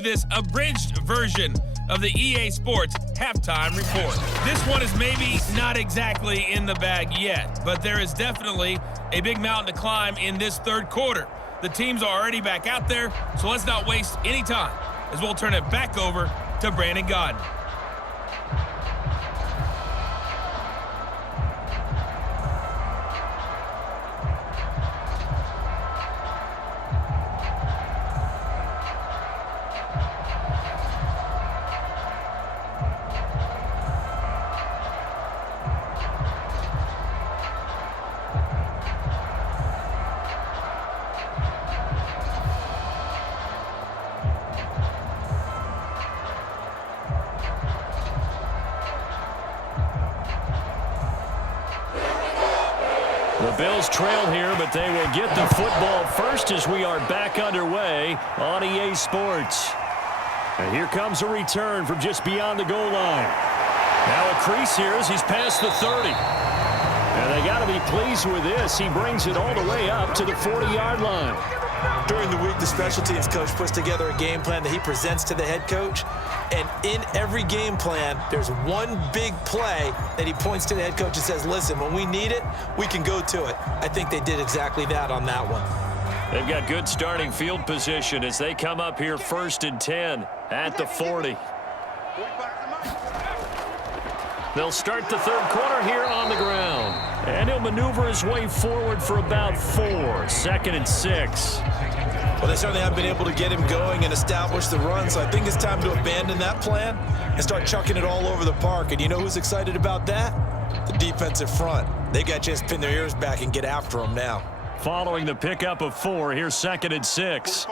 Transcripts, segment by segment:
to this abridged version of the EA Sports Halftime Report. This one is maybe not exactly in the bag yet, but there is definitely a big mountain to climb in this third quarter. The teams are already back out there, so let's not waste any time as we'll turn it back over to Brandon Godden. The Bills trail here, but they will get the football first as we are back underway on EA Sports. And here comes a return from just beyond the goal line. Now a crease here as he's past the 30. And they got to be pleased with this. He brings it all the way up to the 40-yard line. During the week, the special teams coach puts together a game plan that he presents to the head coach. And in every game plan, there's one big play that he points to the head coach and says, listen, when we need it, we can go to it. I think they did exactly that on that one. They've got good starting field position as they come up here 1st and 10 at the 40. They'll start the third quarter here on the ground. And he'll maneuver his way forward for about 4. 2nd and 6. Well, they certainly have been able to get him going and establish the run, so I think it's time to abandon that plan and start chucking it all over the park. And you know who's excited about that? The defensive front. They got a chance to pin their ears back and get after him now. Following the pickup of 4, here's 2nd and 6.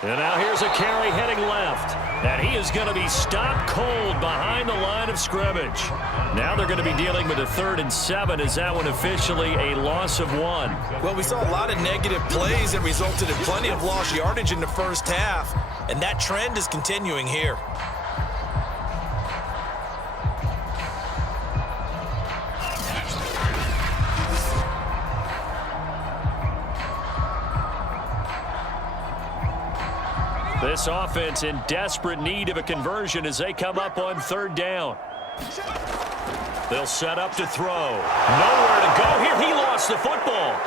And now here's a carry heading left. And he is going to be stopped cold behind the line of scrimmage. Now they're going to be dealing with a 3rd and 7. Is that one officially a loss of 1? Well, we saw a lot of negative plays that resulted in plenty of lost yardage in the first half. And that trend is continuing here. This offense in desperate need of a conversion as they come up on 3rd down. They'll set up to throw. Nowhere to go here. He lost the football.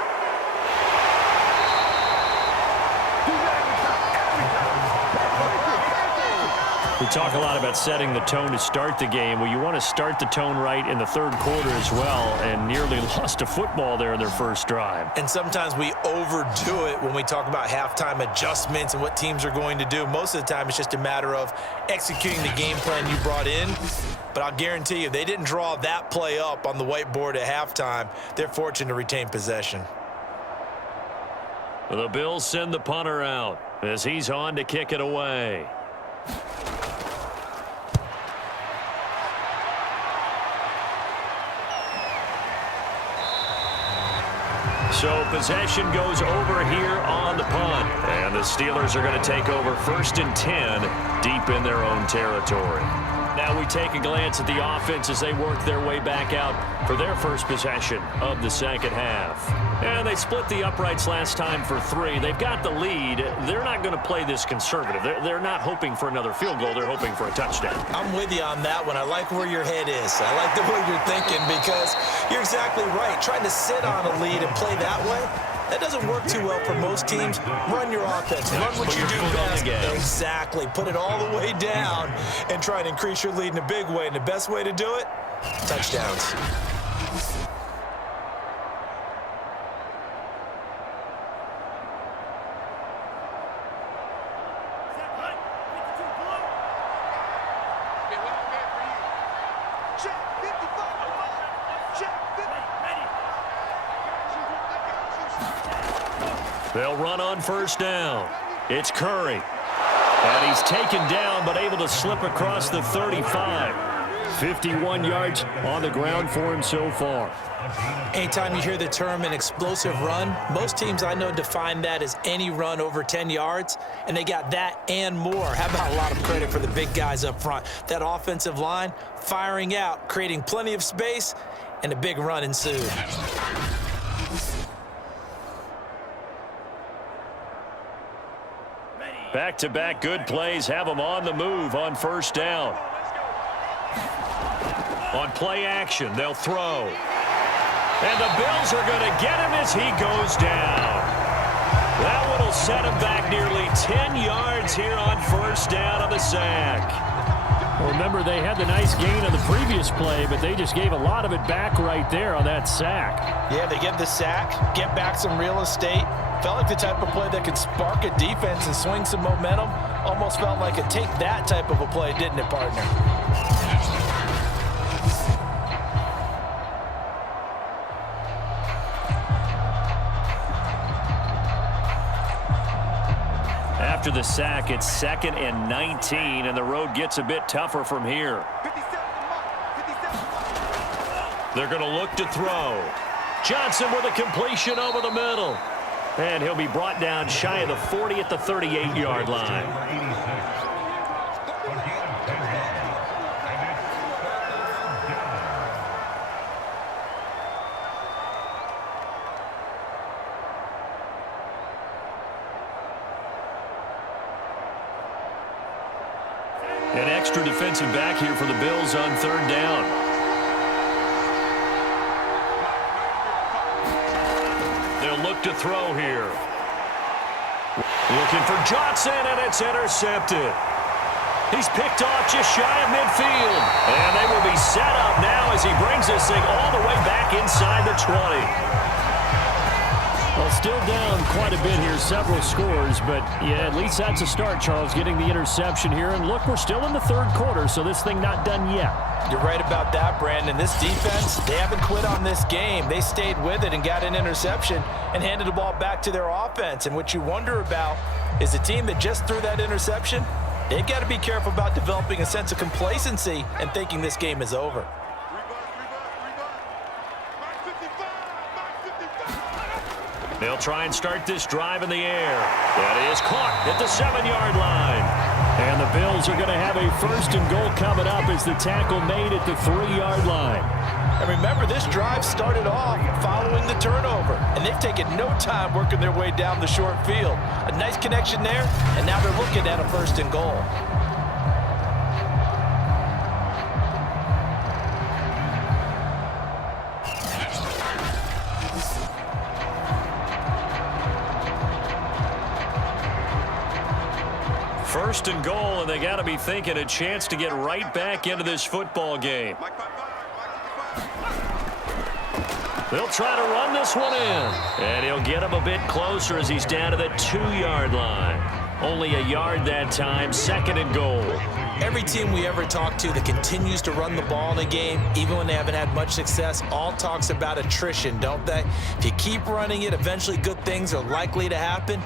We talk a lot about setting the tone to start the game. Well, you want to start the tone right in the third quarter as well, and nearly lost a football there in their first drive. And sometimes we overdo it when we talk about halftime adjustments and what teams are going to do. Most of the time, it's just a matter of executing the game plan you brought in. But I'll guarantee you, they didn't draw that play up on the whiteboard at halftime. They're fortunate to retain possession. The Bills send the punter out as he's on to kick it away. So possession goes over here on the punt. And the Steelers are going to take over 1st and 10 deep in their own territory. Now we take a glance at the offense as they work their way back out for their first possession of the second half. And they split the uprights last time for 3. They've got the lead. They're not going to play this conservative. They're not hoping for another field goal. They're hoping for a touchdown. I'm with you on that one. I like where your head is. I like the way you're thinking because you're exactly right. Trying to sit on a lead and play that way, that doesn't work too well for most teams. Run your offense. Run what you do best. Exactly. Put it all the way down and try and increase your lead in a big way. And the best way to do it, touchdowns. They'll run on 1st down. It's Curry. And he's taken down but able to slip across the 35. 51 yards on the ground for him so far. Anytime you hear the term an explosive run, most teams I know define that as any run over 10 yards, and they got that and more. How about a lot of credit for the big guys up front? That offensive line firing out, creating plenty of space, and a big run ensued. Back-to-back good plays have them on the move on first down. On play action, they'll throw. And the Bills are going to get him as he goes down. That one will set him back nearly 10 yards here on first down on the sack. Well, remember, they had the nice gain on the previous play, but they just gave a lot of it back right there on that sack. Yeah, they get the sack, get back some real estate. Felt like the type of play that could spark a defense and swing some momentum. Almost felt like a take that type of a play, didn't it, partner? After the sack, it's 2nd and 19, and the road gets a bit tougher from here. They're going to look to throw. Johnson with a completion over the middle. And he'll be brought down shy of the 40 at the 38-yard line. An extra defensive back here for the Bills on third down. They'll look to throw here. Looking for Johnson, and it's intercepted. He's picked off just shy of midfield. And they will be set up now as he brings this thing all the way back inside the 20. Well, still down quite a bit here, several scores, but yeah, at least that's a start, Charles, getting the interception here. And look, we're still in the third quarter, so this thing not done yet. You're right about that, Brandon. This defense, they haven't quit on this game. They stayed with it and got an interception and handed the ball back to their offense. And what you wonder about is the team that just threw that interception, they've got to be careful about developing a sense of complacency and thinking this game is over. They'll try and start this drive in the air. That is caught at the 7-yard line. And the Bills are going to have a 1st and goal coming up as the tackle made at the 3-yard line. And remember, this drive started off following the turnover, and they've taken no time working their way down the short field. A nice connection there, and now they're looking at a 1st and goal. First and goal, and they got to be thinking a chance to get right back into this football game. They'll try to run this one in, and he'll get him a bit closer as he's down to the 2-yard line. Only a yard that time, 2nd and goal. Every team we ever talk to that continues to run the ball in a game, even when they haven't had much success, all talks about attrition, don't they? If you keep running it, eventually good things are likely to happen.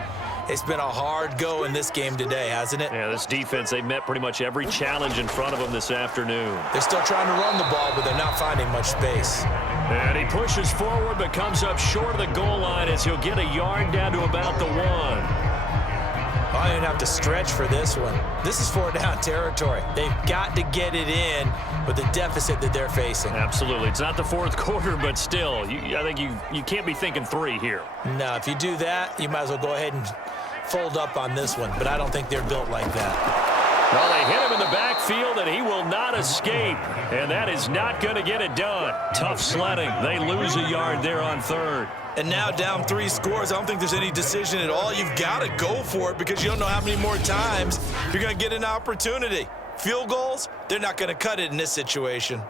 It's been a hard go in this game today, hasn't it? Yeah, this defense, they've met pretty much every challenge in front of them this afternoon. They're still trying to run the ball, but they're not finding much space. And he pushes forward, but comes up short of the goal line as he'll get a yard down to about the 1. I don't even have to stretch for this one. This is 4-down territory. They've got to get it in with the deficit that they're facing. Absolutely. It's not the 4th quarter, but still, I think you can't be thinking 3 here. No, if you do that, you might as well go ahead and fold up on this one, but I don't think they're built like that. Well, they hit him in the backfield, and he will not escape, and that is not going to get it done. Tough sledding. They lose a yard there on 3rd. And now down 3 scores, I don't think there's any decision at all. You've got to go for it because you don't know how many more times you're going to get an opportunity. Field goals, they're not going to cut it in this situation.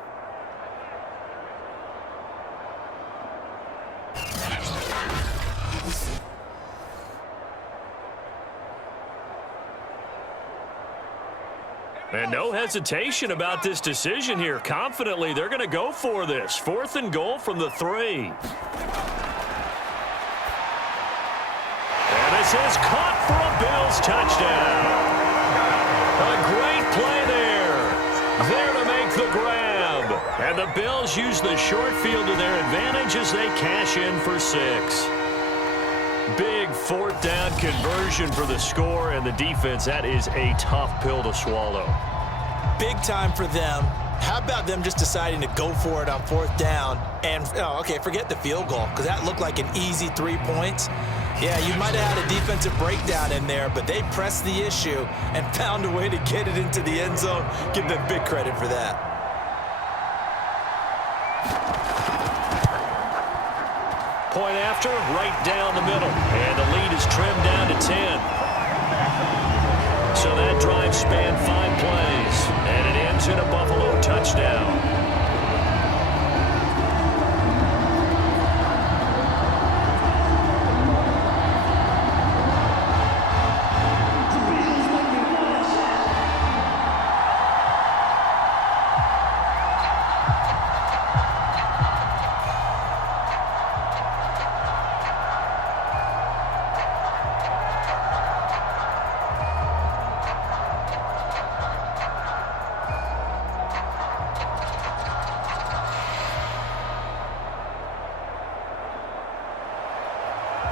And no hesitation about this decision here. Confidently, they're going to go for this. 4th and goal from the 3. And this is caught for a Bills touchdown. A great play there. There to make the grab. And the Bills use the short field to their advantage as they cash in for 6. Big 4th down conversion for the score, and the defense, that is a tough pill to swallow. Big time for them. How about them just deciding to go for it on 4th down and, okay, forget the field goal because that looked like an easy 3 points. Yeah, you might have had a defensive breakdown in there, but they pressed the issue and found a way to get it into the end zone. Give them big credit for that. Point after, right down the middle. And the lead is trimmed down to 10. So that drive spanned 5 plays. And it ends in a Buffalo touchdown.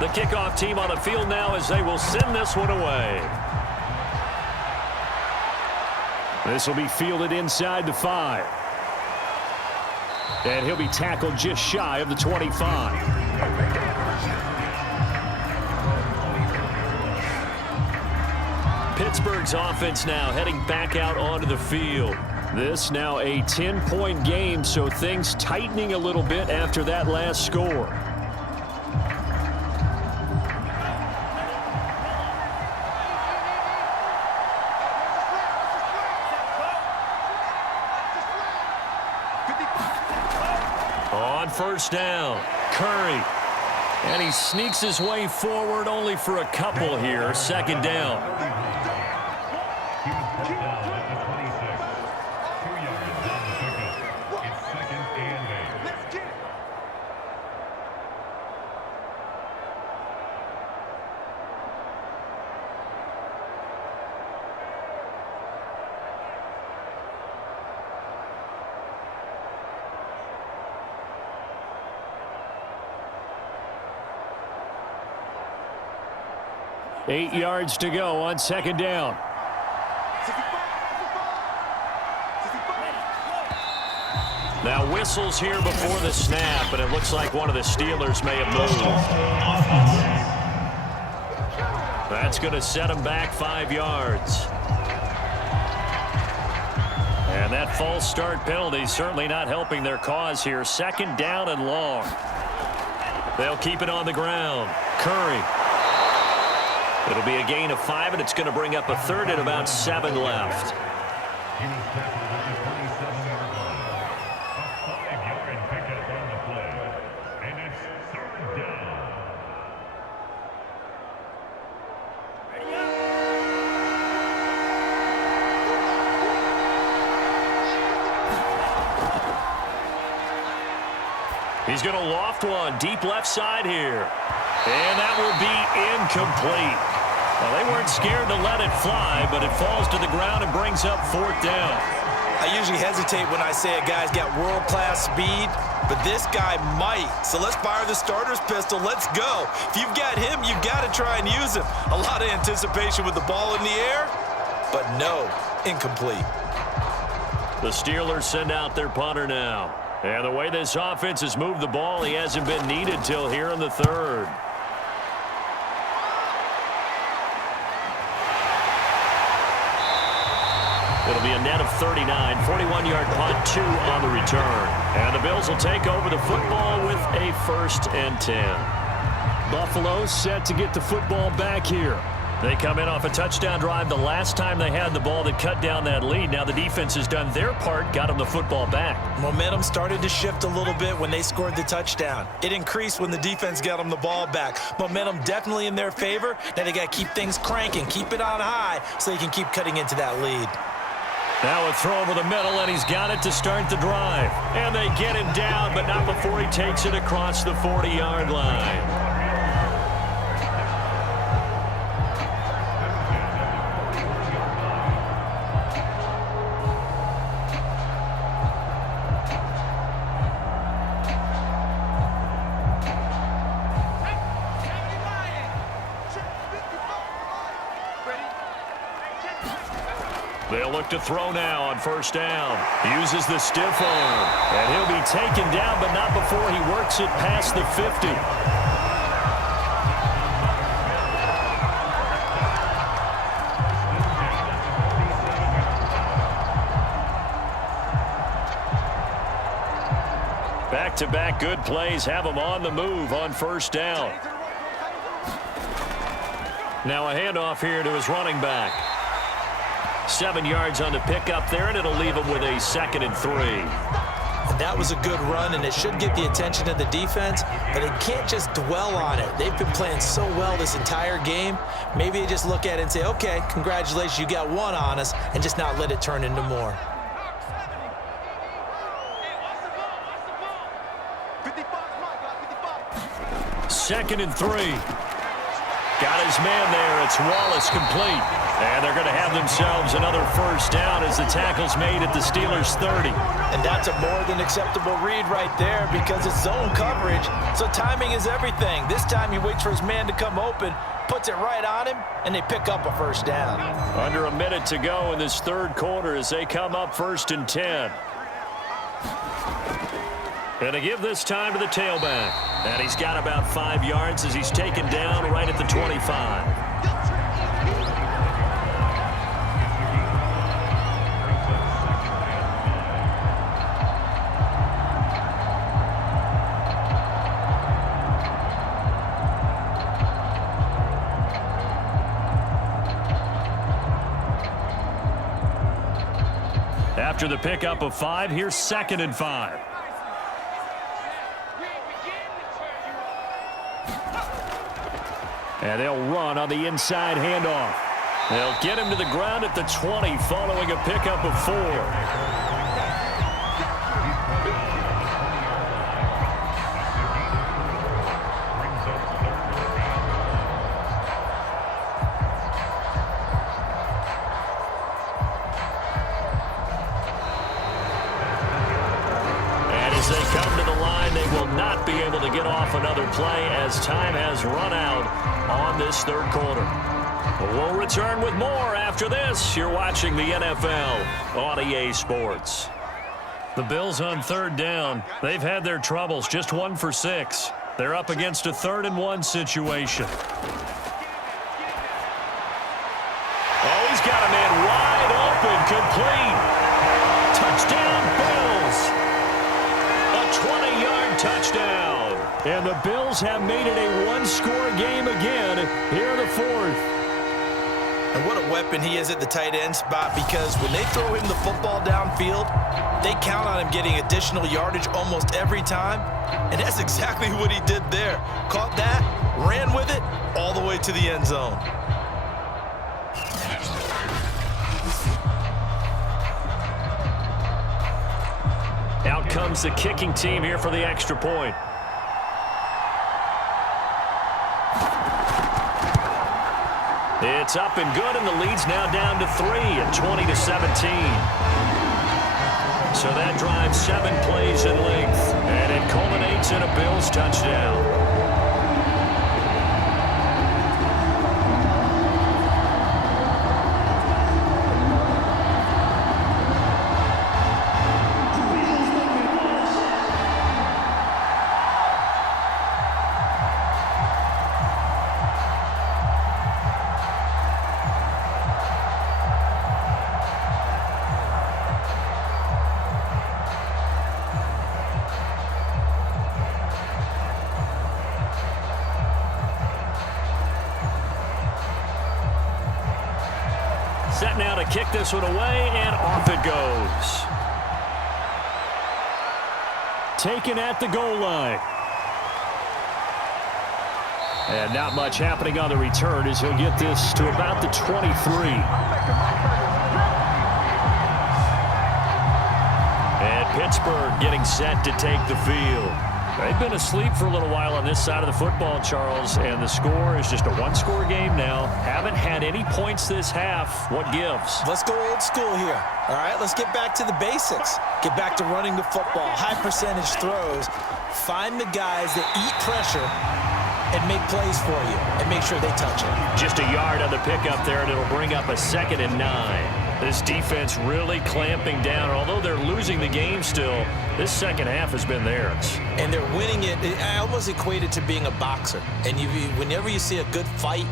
The kickoff team on the field now as they will send this one away. This will be fielded inside the 5. And he'll be tackled just shy of the 25. Pittsburgh's offense now heading back out onto the field. This now a 10-point game, so things tightening a little bit after that last score. On first down, Curry. And he sneaks his way forward only for a couple here. Second down. Eight yards to go on second down. Now whistles here before the snap, and it looks like one of the Steelers may have moved. That's going to set him back 5 yards. And that false start penalty certainly not helping their cause here. Second down and long. They'll keep it on the ground. Curry. It'll be a gain of 5, and it's going to bring up a third and about 7 left. He's going to loft one deep left side here. And that will be incomplete. Well, they weren't scared to let it fly, but it falls to the ground and brings up fourth down. I usually hesitate when I say a guy's got world-class speed, but this guy might. So let's fire the starter's pistol. Let's go. If you've got him, you've got to try and use him. A lot of anticipation with the ball in the air, but no, incomplete. The Steelers send out their punter now. And the way this offense has moved the ball, he hasn't been needed till here in the third. It'll be a net of 39, 41-yard punt, 2 on the return. And the Bills will take over the football with a 1st and 10. Buffalo set to get the football back here. They come in off a touchdown drive the last time they had the ball that cut down that lead. Now the defense has done their part, got them the football back. Momentum started to shift a little bit when they scored the touchdown. It increased when the defense got them the ball back. Momentum definitely in their favor. Now they got to keep things cranking, keep it on high so they can keep cutting into that lead. Now a throw over the middle, and he's got it to start the drive. And they get him down, but not before he takes it across the 40-yard line. They'll look to throw now on first down. Uses the stiff arm. And he'll be taken down, but not before he works it past the 50. Back-to-back good plays have them on the move on first down. Now a handoff here to his running back. 7 yards on the pickup there, and it'll leave him with a 2nd and 3. And that was a good run, and it should get the attention of the defense, but they can't just dwell on it. They've been playing so well this entire game. Maybe they just look at it and say, okay, congratulations, you got one on us, and just not let it turn into more. Second and 3. Got his man there. It's Wallace complete. And they're going to have themselves another first down as the tackle's made at the Steelers' 30. And that's a more than acceptable read right there because it's zone coverage, so timing is everything. This time he waits for his man to come open, puts it right on him, and they pick up a first down. Under a minute to go in this third quarter as they come up 1st and 10. And to give this time to the tailback. And he's got about 5 yards as he's taken down right at the 25. After the pickup of 5, here's 2nd and 5. And they'll run on the inside handoff. They'll get him to the ground at the 20 following a pickup of 4. As they come to the line, they will not be able to get off another play as time has run out on this third quarter. We'll return with more after this. You're watching the NFL on EA Sports. The Bills on 3rd down. They've had their troubles, just 1 for 6. They're up against a 3rd and 1 situation. Oh, he's got a man wide open, complete. Touchdown, Bills. 20-yard touchdown. And the Bills have made it a one-score game again here in the 4th. And what a weapon he is at the tight end spot, because when they throw him the football downfield, they count on him getting additional yardage almost every time. And that's exactly what he did there. Caught that, ran with it, all the way to the end zone. Out comes the kicking team here for the extra point. It's up and good, and the lead's now down to 3 at 20-17. So that drives 7 plays in length, and it culminates in a Bills touchdown. Set now to kick this one away, and off it goes. Taken at the goal line. And not much happening on the return as he'll get this to about the 23. And Pittsburgh getting set to take the field. They've been asleep for a little while on this side of the football, Charles, and the score is just a one-score game now. Haven't had any points this half. What gives? Let's go old school here. All right, let's get back to the basics. Get back to running the football, high percentage throws. Find the guys that eat pressure and make plays for you and make sure they touch it. Just a yard on the pickup there, and it'll bring up a 2nd and 9. This defense really clamping down. Although they're losing the game still, this second half has been theirs. And they're winning it. I almost equate it to being a boxer. And whenever you see a good fight,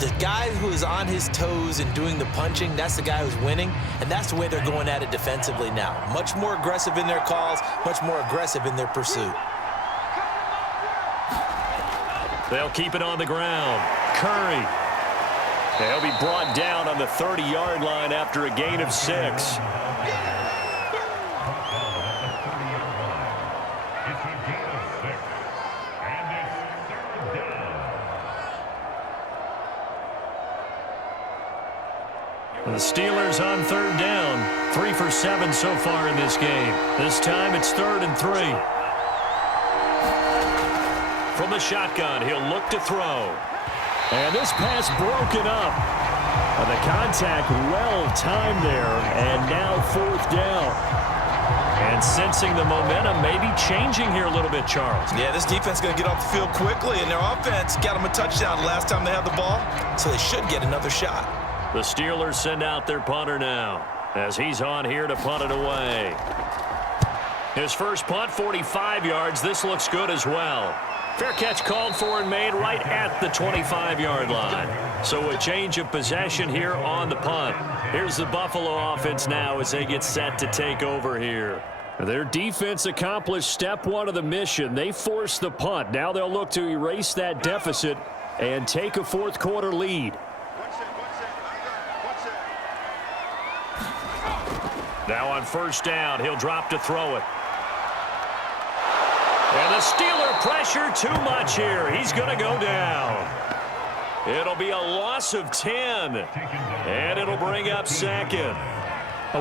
The guy who is on his toes and doing the punching, that's the guy who's winning, and that's the way they're going at it defensively now. Much more aggressive in their calls, much more aggressive in their pursuit. They'll keep it on the ground. Curry. He'll be brought down on the 30-yard line after a gain of 6. The Steelers on 3rd down. 3 for 7 so far in this game. This time it's 3rd and 3. From the shotgun, he'll look to throw. And this pass broken up. The contact well timed there, and now 4th down. And sensing the momentum maybe changing here a little bit, Charles. Yeah, this defense is going to get off the field quickly, and their offense got them a touchdown last time they had the ball, so they should get another shot. The Steelers send out their punter now as he's on here to punt it away. His first punt, 45 yards. This looks good as well. Fair catch called for and made right at the 25-yard line. So a change of possession here on the punt. Here's the Buffalo offense now as they get set to take over here. Their defense accomplished step 1 of the mission. They forced the punt. Now they'll look to erase that deficit and take a 4th quarter lead. Now on 1st down, he'll drop to throw it. And the Steeler pressure too much here. He's going to go down. It'll be a loss of 10. And it'll bring up 2nd.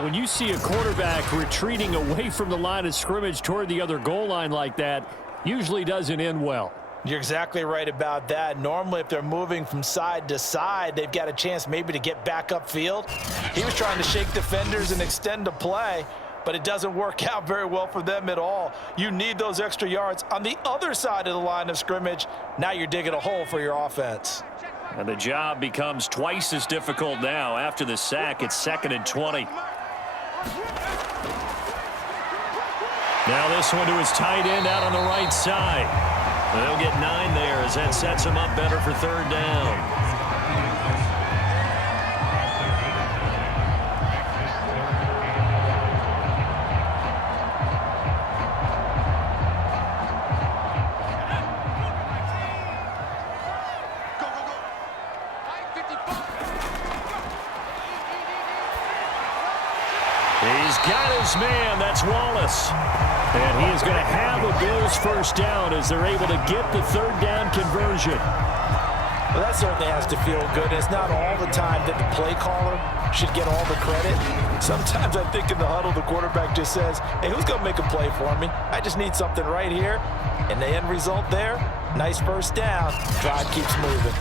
When you see a quarterback retreating away from the line of scrimmage toward the other goal line like that, usually doesn't end well. You're exactly right about that. Normally, if they're moving from side to side, they've got a chance maybe to get back upfield. He was trying to shake defenders and extend the play, but it doesn't work out very well for them at all. You need those extra yards on the other side of the line of scrimmage. Now you're digging a hole for your offense. And the job becomes twice as difficult now. After the sack, it's 2nd and 20. Now this one to his tight end out on the right side. They'll get 9 there as that sets him up better for 3rd down. He's got his man. That's Wallace. And he is going to have a Bills 1st down as they're able to get the 3rd down conversion. Well, that certainly has to feel good. It's not all the time that the play caller should get all the credit. Sometimes I think in the huddle, the quarterback just says, hey, who's going to make a play for me? I just need something right here. And the end result there, nice 1st down. Drive keeps moving.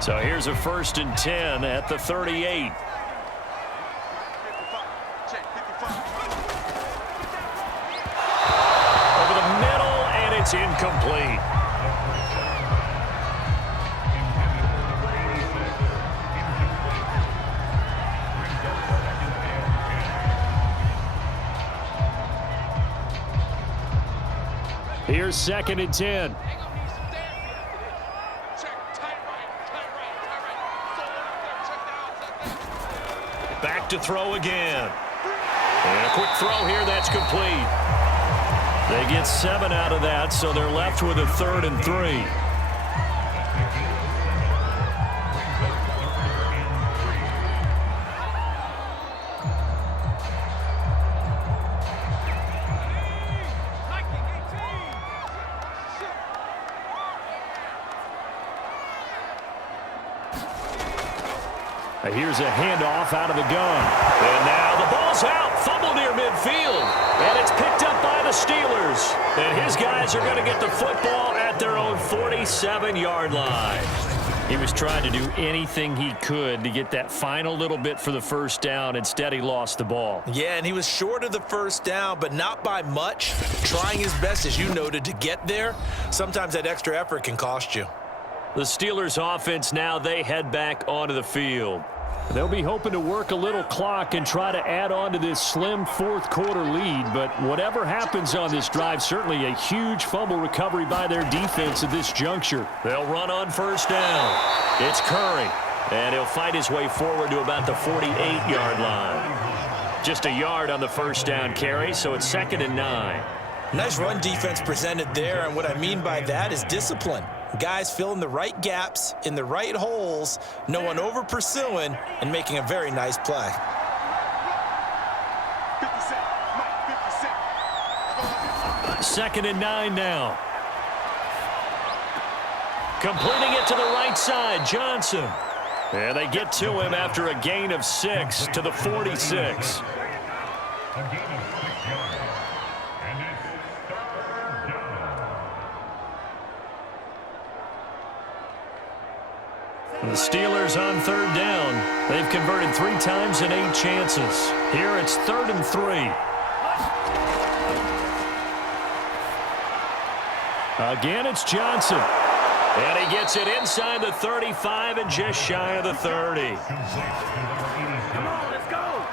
So here's a 1st and 10 at the 38. Over the middle, and it's incomplete. Here's 2nd and 10. Back to throw again. And a quick throw here, that's complete. They get 7 out of that, so they're left with a 3rd and 3. Here's a handoff out of the gun. And now the ball's out. Fumble near midfield. And it's picked up by the Steelers. And his guys are going to get the football at their own 47-yard line. He was trying to do anything he could to get that final little bit for the 1st down. Instead, he lost the ball. Yeah, and he was short of the 1st down, but not by much. Trying his best, as you noted, to get there. Sometimes that extra effort can cost you. The Steelers offense now, they head back onto the field. They'll be hoping to work a little clock and try to add on to this slim fourth-quarter lead. But whatever happens on this drive, certainly a huge fumble recovery by their defense at this juncture. They'll run on first down. It's Curry, and he'll fight his way forward to about the 48-yard line. Just a yard on the first down carry, so it's 2nd and 9. Nice run defense presented there, and what I mean by that is discipline. Guys filling the right gaps in the right holes, no one over pursuing, and making a very nice play. 2nd and 9 now. Completing it to the right side, Johnson. And they get to him after a gain of 6 to the 46. The Steelers on 3rd down. They've converted 3 times in 8 chances. Here it's 3rd and 3. Again, it's Johnson. And he gets it inside the 35 and just shy of the 30. Come on, let's go.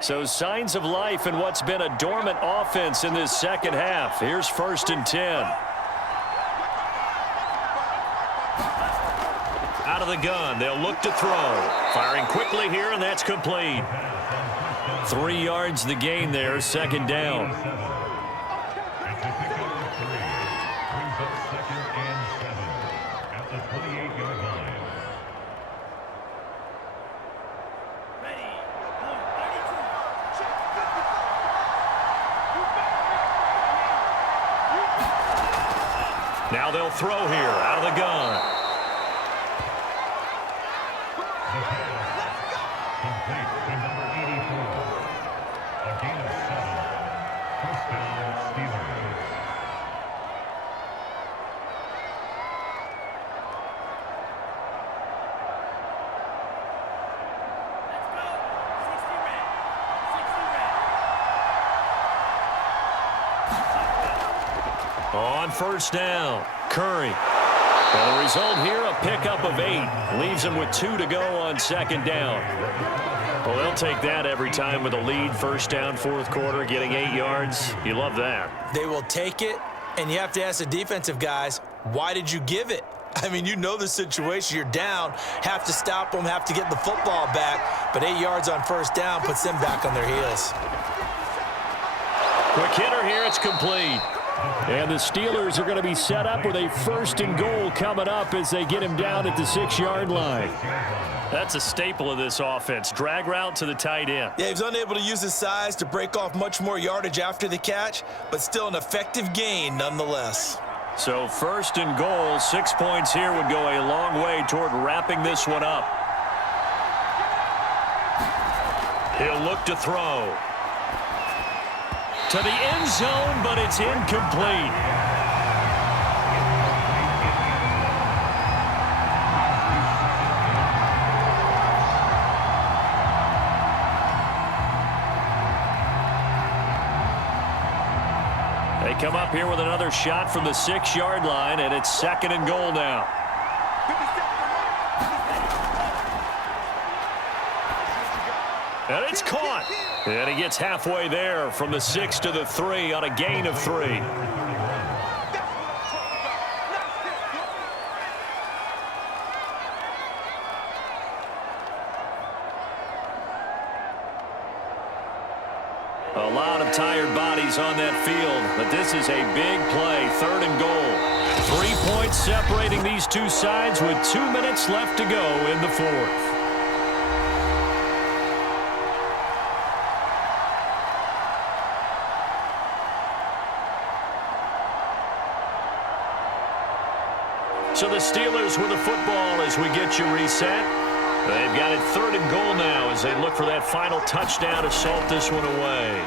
So signs of life in what's been a dormant offense in this second half. Here's 1st and 10. Out of the gun, they'll look to throw. Firing quickly here, and that's complete. 3 yards the gain there, 2nd down. Now they'll throw here, out of the gun. Complete to number 84. A gain of 7. First down, Steelers. On first down, Curry. And the result here, a pickup of 8. Leaves him with 2 to go on 2nd down. Well, they'll take that every time with a lead. First down, 4th quarter, getting 8 yards. You love that. They will take it, and you have to ask the defensive guys, why did you give it? I mean, you know the situation. You're down, have to stop them, have to get the football back, but 8 yards on first down puts them back on their heels. Quick hitter here, it's complete. And the Steelers are going to be set up with a 1st and goal coming up as they get him down at the 6-yard line. That's a staple of this offense. Drag route to the tight end. Yeah, he's unable to use his size to break off much more yardage after the catch, but still an effective gain nonetheless. So 1st and goal, 6 points here would go a long way toward wrapping this one up. He'll look to throw. To the end zone, but it's incomplete. They come up here with another shot from the 6-yard line, and it's 2nd and goal now. And it's caught. And he gets halfway there from the 6 to the 3 on a gain of 3. A lot of tired bodies on that field, but this is a big play, 3rd and goal. 3 points separating these two sides with 2 minutes left to go in the 4th. So the Steelers with the football as we get you reset. They've got it 3rd and goal now as they look for that final touchdown to salt this one away.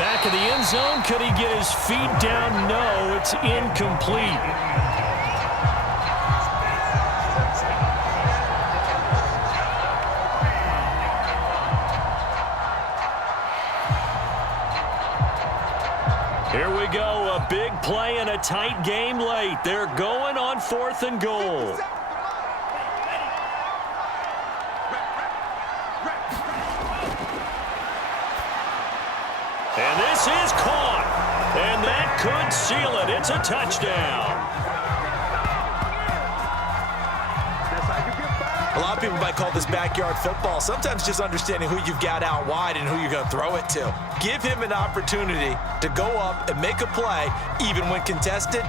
Back of the end zone. Could he get his feet down? No, it's incomplete. Here we go, a big play and a tight game late. They're going on 4th and goal. And this is caught. And that could seal it. It's a touchdown. A lot of people might call this backyard football. Sometimes just understanding who you've got out wide and who you're going to throw it to. Give him an opportunity to go up and make a play, even when contested.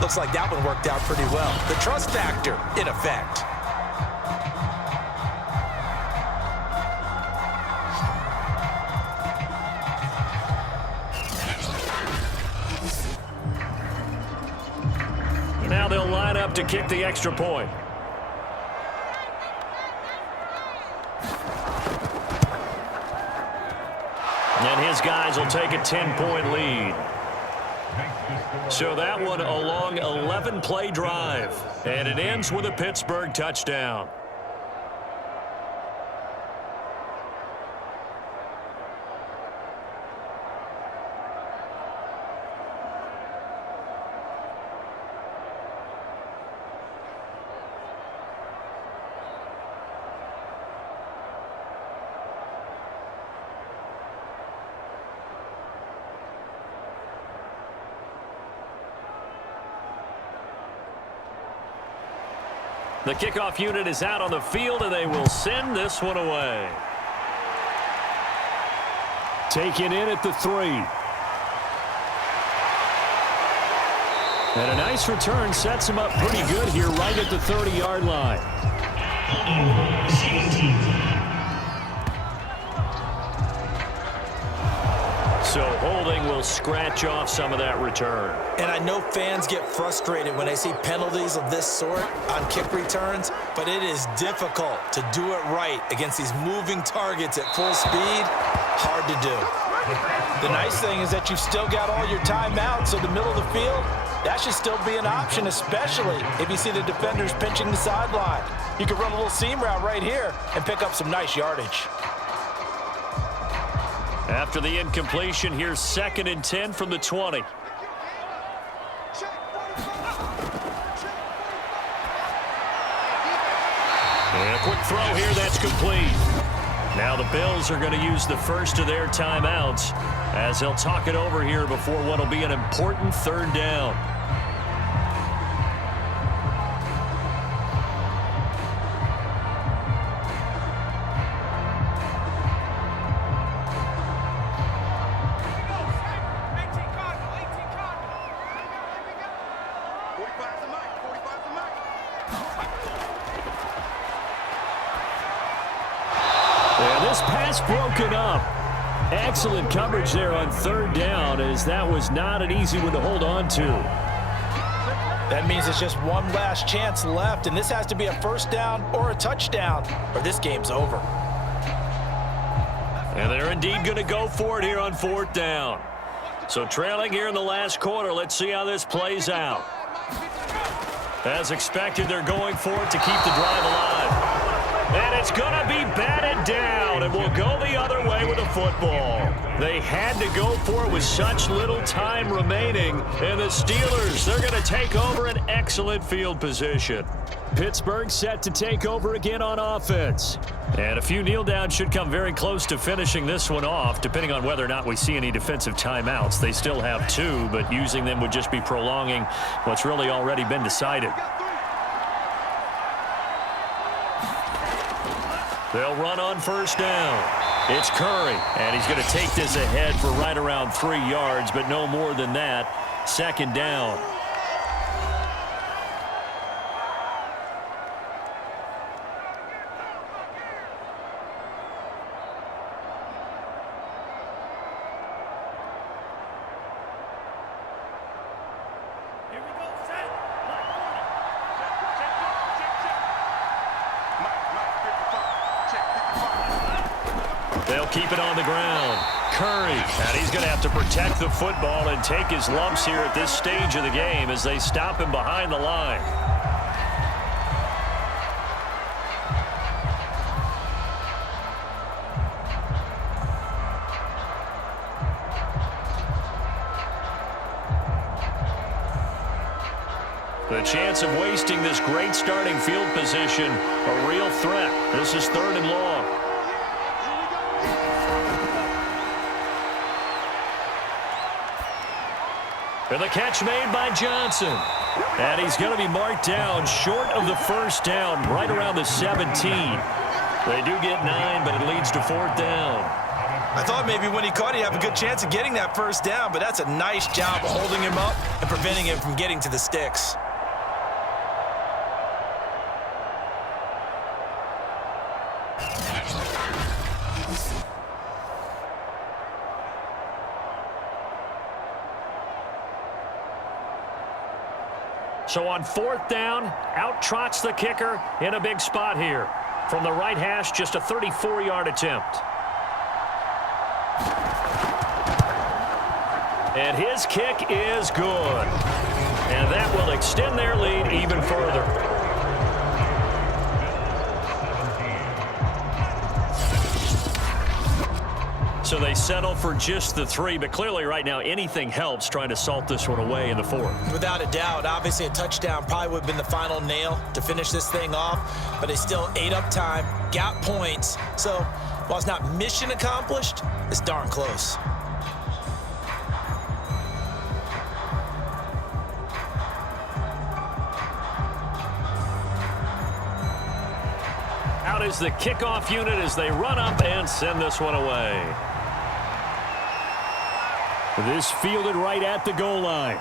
Looks like that one worked out pretty well. The trust factor in effect. Now they'll line up to kick the extra point. And his guys will take a 10-point lead. So that one a long 11-play drive. And it ends with a Pittsburgh touchdown. The kickoff unit is out on the field, and they will send this one away. Taken in at the 3. And a nice return sets him up pretty good here right at the 30-yard line. So holding will scratch off some of that return. And I know fans get frustrated when they see penalties of this sort on kick returns, but it is difficult to do it right against these moving targets at full speed. Hard to do. The nice thing is that you've still got all your timeouts, so the middle of the field, that should still be an option, especially if you see the defenders pinching the sideline. You can run a little seam route right here and pick up some nice yardage. After the incompletion, here's 2nd and 10 from the 20. And a quick throw here, that's complete. Now the Bills are going to use the first of their timeouts as they'll talk it over here before what will be an important 3rd down. Broken up. Excellent coverage there on 3rd down, as that was not an easy one to hold on to. That means it's just one last chance left, and this has to be a 1st down or a touchdown, or this game's over. And they're indeed going to go for it here on 4th down. So trailing here in the last quarter, let's see how this plays out. As expected, they're going for it to keep the drive alive. And it's going to be batted down, and we'll go the other way with the football. They had to go for it with such little time remaining, and the Steelers, they're going to take over an excellent field position. Pittsburgh set to take over again on offense. And a few kneel downs should come very close to finishing this one off, depending on whether or not we see any defensive timeouts. They still have 2, but using them would just be prolonging what's really already been decided. They'll run on 1st down. It's Curry, and he's going to take this ahead for right around 3 yards, but no more than that. 2nd down. They'll keep it on the ground. Curry, and he's going to have to protect the football and take his lumps here at this stage of the game as they stop him behind the line. The chance of wasting this great starting field position, a real threat. This is 3rd and long. And the catch made by Johnson. And he's going to be marked down short of the first down, right around the 17. They do get 9, but it leads to 4th down. I thought maybe when he caught it, he'd have a good chance of getting that first down, but that's a nice job of holding him up and preventing him from getting to the sticks. So on 4th down, out trots the kicker in a big spot here. From the right hash, just a 34-yard attempt. And his kick is good. And that will extend their lead even further. So they settle for just the 3, but clearly right now anything helps trying to salt this one away in the 4th. Without a doubt, obviously a touchdown probably would have been the final nail to finish this thing off, but they still ate up time, got points. So while it's not mission accomplished, it's darn close. Out is the kickoff unit as they run up and send this one away. This fielded right at the goal line.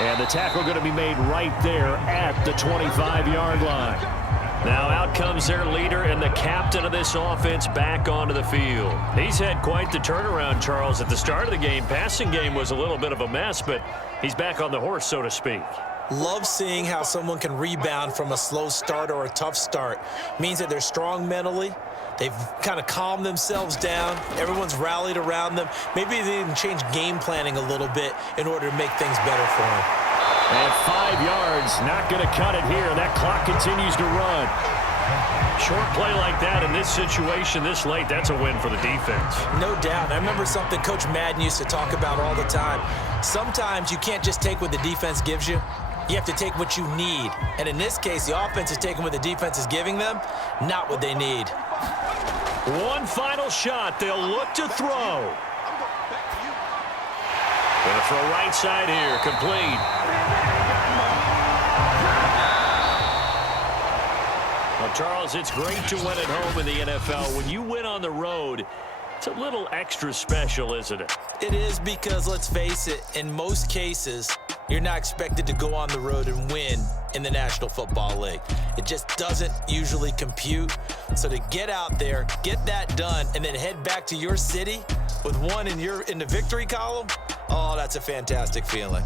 And the tackle going to be made right there at the 25-yard line. Now out comes their leader and the captain of this offense back onto the field. He's had quite the turnaround, Charles. At the start of the game, passing game was a little bit of a mess, but he's back on the horse, so to speak. Love seeing how someone can rebound from a slow start or a tough start. Means that they're strong mentally. They've kind of calmed themselves down. Everyone's rallied around them. Maybe they even change game planning a little bit in order to make things better for them. And 5 yards, not going to cut it here. That clock continues to run. Short play like that in this situation this late, that's a win for the defense. No doubt. I remember something Coach Madden used to talk about all the time. Sometimes you can't just take what the defense gives you. You have to take what you need. And in this case, the offense is taking what the defense is giving them, not what they need. One final shot. They'll look to throw. Going to throw right side here. Complete. Well, Charles, it's great to win at home in the NFL. When you win on the road, it's a little extra special, isn't it? It is because, let's face it, in most cases, you're not expected to go on the road and win in the National Football League. It just doesn't usually compute. So to get out there, get that done, and then head back to your city with one in the victory column, oh, that's a fantastic feeling.